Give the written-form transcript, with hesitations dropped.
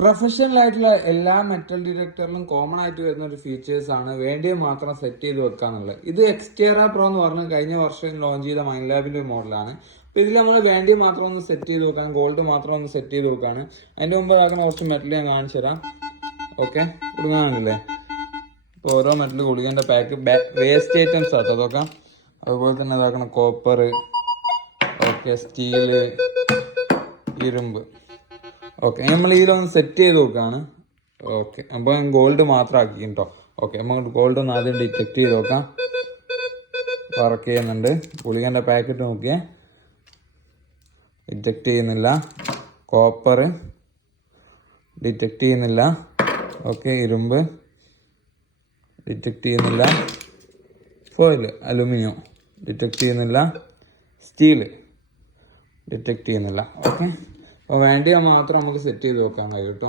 Professional ആയിട്ടുള്ള എല്ലാ metal ഡിറ്റക്ടറിലും common ആയിട്ട് വരുന്ന ഒരു ഫീച്ചേഴ്സ് ആണ് വേണ്ടിയ മാത്രം സെറ്റ് ചെയ്ത് വെക്കാന്നുള്ളത്. ഇത് എക്സ്റ്റേറ പ്രോ എന്ന് പറഞ്ഞ് കഴിഞ്ഞ വർഷം ലോഞ്ച് ചെയ്ത മൈൻഡ് ലാബിന്റെ മോഡലാണ്. അപ്പോൾ ഇതിൽ നമ്മൾ വേണ്ടിയ മാത്രം ഒന്ന് സെറ്റ് ചെയ്ത് വെക്കാൻ, ഗോൾഡ് മാത്രം ഒന്ന് സെറ്റ് ചെയ്ത് വെക്കാണ്. അതിന്റെ മുമ്പ് ഇതാക്കുന്ന കുറച്ച് മെറ്റൽ ഞാൻ കാണിച്ചു തരാം. ഓക്കെ, കൊടുക്കാനില്ലേ? ഇപ്പോൾ ഓരോ മെറ്റൽ ഗുളികന്റെ പാക്ക് വേസ്റ്റ് ഐറ്റംസ് ആട്ടോ അതൊക്കെ. അതുപോലെ തന്നെ ഇതാക്കണം കോപ്പർ, ഓക്കെ, സ്റ്റീല്, ഇരുമ്പ്. ഓക്കെ, നമ്മൾ ഇതിലൊന്ന് സെറ്റ് ചെയ്ത് നോക്കുകയാണ്. ഓക്കെ, അപ്പോൾ ഞാൻ ഗോൾഡ് മാത്രം ആക്കി കേട്ടോ. ഓക്കെ, നമുക്ക് ഗോൾഡ് ഒന്ന് ആദ്യം ഡിറ്റക്ട് ചെയ്ത് നോക്കാം. വർക്ക് ചെയ്യുന്നുണ്ട്. ഗുളികൻ്റെ പാക്കറ്റ് നോക്കിയേ, ഡിറ്റക്ട് ചെയ്യുന്നില്ല. കോപ്പർ ഡിറ്റക്ട് ചെയ്യുന്നില്ല. ഓക്കെ, ഇരുമ്പ് ഡിറ്റക്ട് ചെയ്യുന്നില്ല. ഫോയിൽ അലുമിനിയം ഡിറ്റക്ട് ചെയ്യുന്നില്ല. സ്റ്റീല് ഡിറ്റക്ട് ചെയ്യുന്നില്ല. ഓക്കെ, അപ്പോൾ വേണ്ടിയാൽ മാത്രം നമുക്ക് സെറ്റ് ചെയ്ത് വെക്കാൻ കഴിയും കേട്ടോ.